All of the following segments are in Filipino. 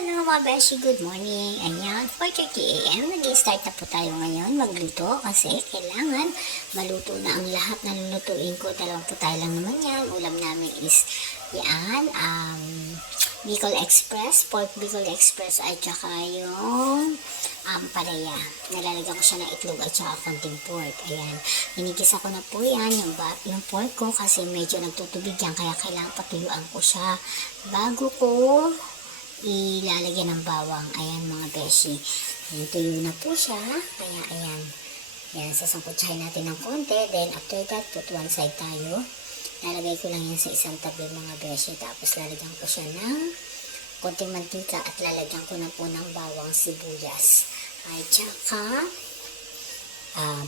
Hello mga beshi, good morning. Ayan, 4:30 AM. Nag-start na po tayo ngayon magluto kasi kailangan maluto na ang lahat na lulutuin ko. Dalawang po tayo lang naman yan. Ulam namin is yan, Bicol Express, pork Bicol Express at saka yung palaya. Nalalagyan ko siya ng itlog at saka konting pork. Ayan, inigisa ko na po yan, yung pork ko kasi medyo nagtutubig yan kaya kailangan patuyuan ko siya bago ko ilalagyan ng bawang. Ayan mga beshi. Ayan, tuyo na po siya. Kaya ayan. Ayan, sasangkutsahin natin ng konti. Then after that, put one side tayo. Lalagay ko lang yan sa isang tabi mga beshi. Tapos lalagyan ko siya ng konting mantika at lalagyan ko na po ng bawang sibuyas. Ay, tsaka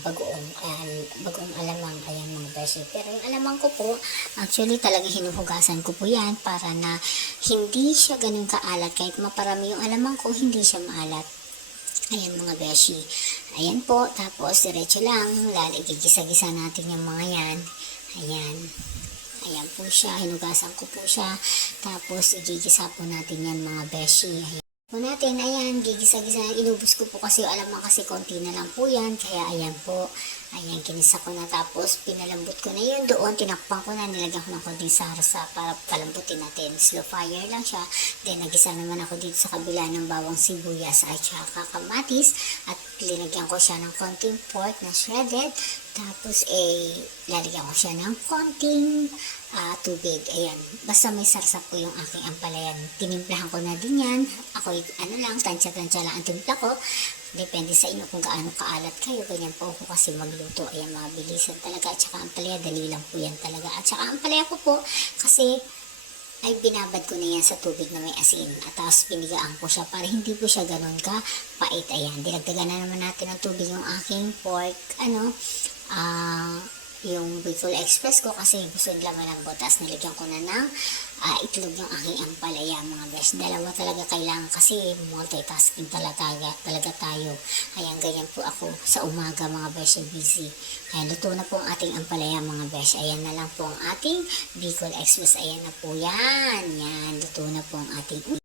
bagoong alamang. Ayan mga beshi. Pero yung alamang ko po, actually talaga hinuhugasan ko po yan para na hindi siya ganun kaalat. Kahit maparami yung alamang ko, hindi siya maalat. Ayan mga beshi. Ayan po. Tapos diretso lang. Gigisa-gisa natin yung mga yan. Ayan. Ayan po siya. Hinugasan ko po siya. Tapos igigisa po natin yan mga beshi. Ayan po natin, ayan, gigisa-gisa, inubos ko po kasi, alam mo kasi konti na lang po yan, kaya ayan po, ayan, kinisa ko na, tapos pinalambot ko na yun doon, tinakpan ko na, nilagyan ko ng konting sarsa para palambutin natin, slow fire lang siya, then nagisa naman ako dito sa kabila ng bawang sibuyas at saka kamatis, at linagyan ko siya ng konting pork na shredded, tapos lalagyan ko siya ng konting tubig. Ayan. Basta may sarsa po yung aking ampalayan. Tinimplahan ko na din yan. Ako, tansya-tansya lang ang timpla ko. Depende sa inyo kung gaano kaalat kayo. Ganyan po ako kasi magluto. Ayan, mabilisan talaga. At saka ampalaya, dali lang po yan talaga. At saka ampalaya ko po, kasi ay binabad ko na yan sa tubig na may asin. At tapos pinigaan ko siya para hindi po siya ganun ka pait. Ayan. Dinagdagan na naman natin ng tubig yung aking pork, yung Bicol Express ko kasi gusto nila malambot. Tapos nilagyan ko na ng itlog yung aking ampalaya mga besh. Dalawa talaga kailangan kasi multitasking talaga tayo. Ayan, ganyan po ako sa umaga mga besh, busy. Ayan, luto na po ang ating ampalaya mga besh. Ayan na lang po ang ating Bicol Express. Ayan na po yan. Yan, luto na po ang ating